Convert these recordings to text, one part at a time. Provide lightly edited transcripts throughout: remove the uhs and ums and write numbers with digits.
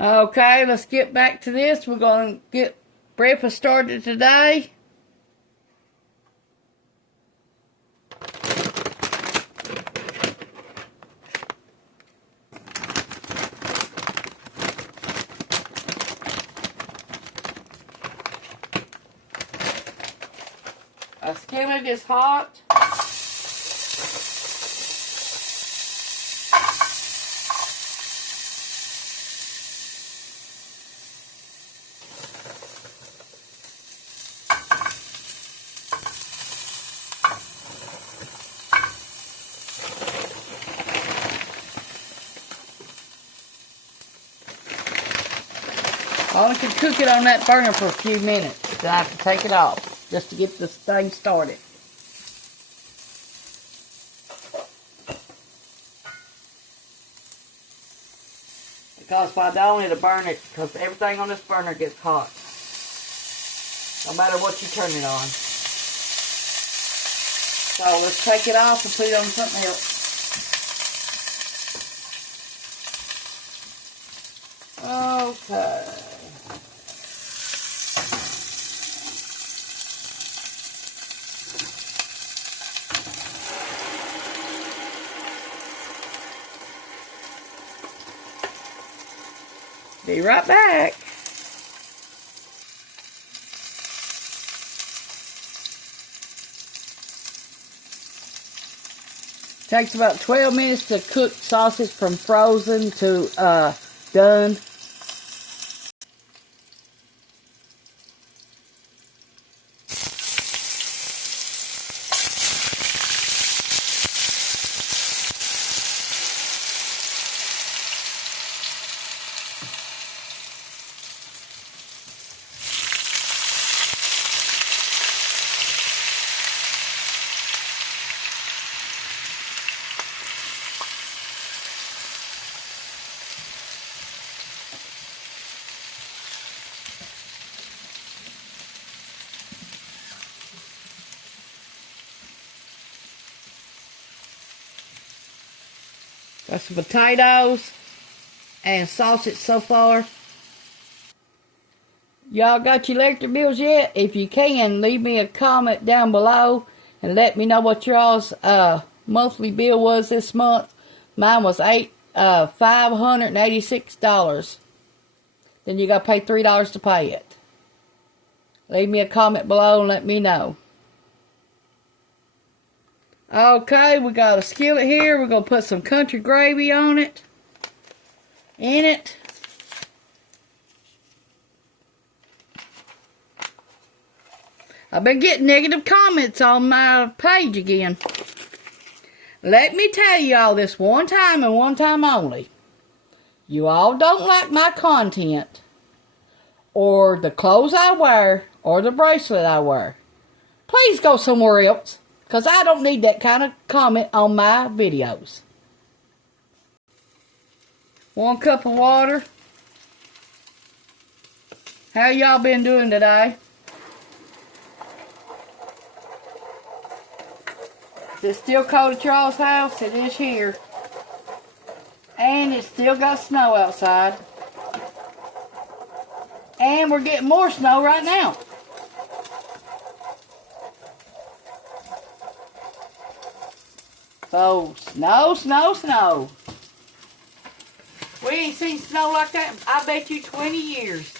Okay, let's get back to this. We're going to get breakfast started today. Our skillet is hot. I only can cook it on that burner for a few minutes. Then I have to take it off just to get this thing started. Because if I don't, it'll burn it, because everything on this burner gets hot. No matter what you turn it on. So let's take it off and put it on something else. Okay. Be right back. Takes about 12 minutes to cook sausage from frozen to done. Got some potatoes and sausage so far. Y'all got your electric bills yet? If you can, leave me a comment down below and let me know what y'all's monthly bill was this month. Mine was $586. Then you got to pay $3 to pay it. Leave me a comment below and let me know. Okay, we got a skillet here. We're going to put some country gravy on it. In it. I've been getting negative comments on my page again. Let me tell y'all this one time and one time only. You all don't like my content, or the clothes I wear, or the bracelet I wear. Please go somewhere else, because I don't need that kind of comment on my videos. 1 cup of water. How y'all been doing today? Is it still cold at y'all's house? It is here. And it's still got snow outside. And we're getting more snow right now. So, snow, snow, snow. We ain't seen snow like that, I bet you, 20 years.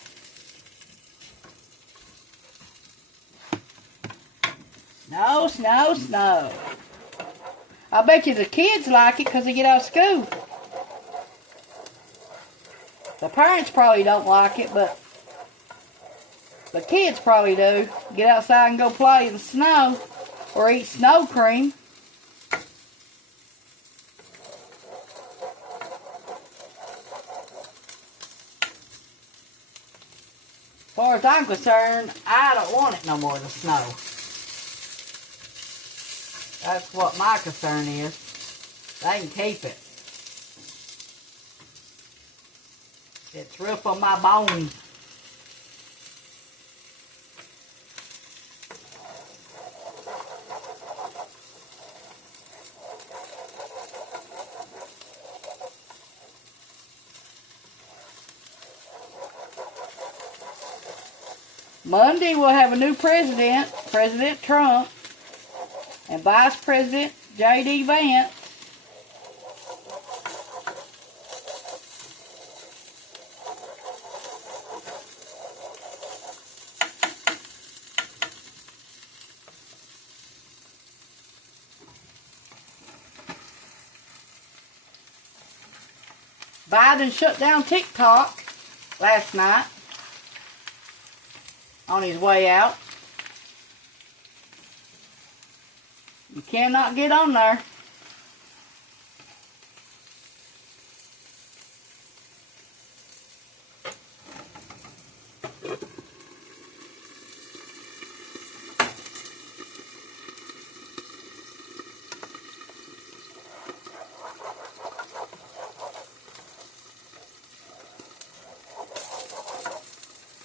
Snow, snow, snow. I bet you the kids like it because they get out of school. The parents probably don't like it, but the kids probably do. Get outside and go play in the snow or eat snow cream. As far as I'm concerned, I don't want it no more, the snow. That's what my concern is. They can keep it. It's rough on my bones. Monday we'll have a new president, President Trump, and Vice President J.D. Vance. Biden shut down TikTok last night on his way out. You cannot get on there.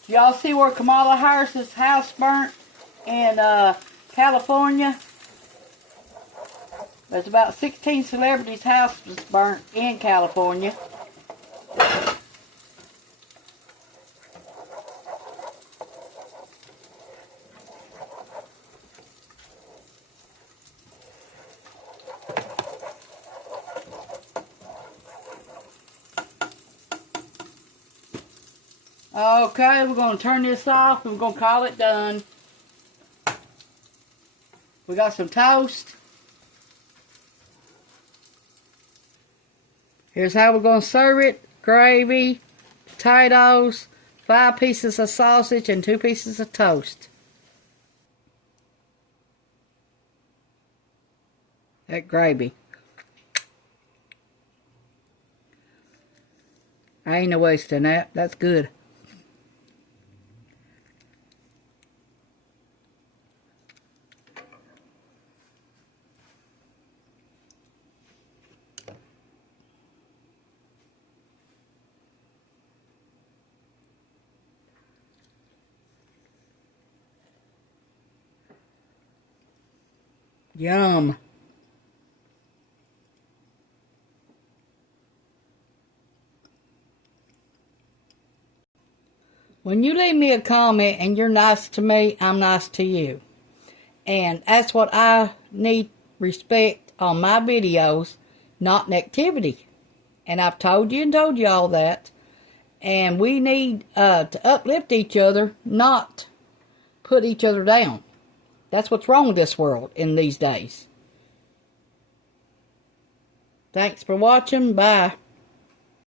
Y'all see where Kamala Harris's house burnt in California? There's about 16 celebrities' houses burnt in California. Okay, we're going to turn this off and we're going to call it done. We got some toast. Here's how we're going to serve it. Gravy, potatoes, 5 pieces of sausage, and 2 pieces of toast. That gravy. I ain't no wasting that. That's good. Yum. When you leave me a comment and you're nice to me, I'm nice to you. And that's what I need respect on my videos, not negativity. And I've told you and told you all that. And we need to uplift each other, not put each other down. That's what's wrong with this world in these days. Thanks for watching. Bye.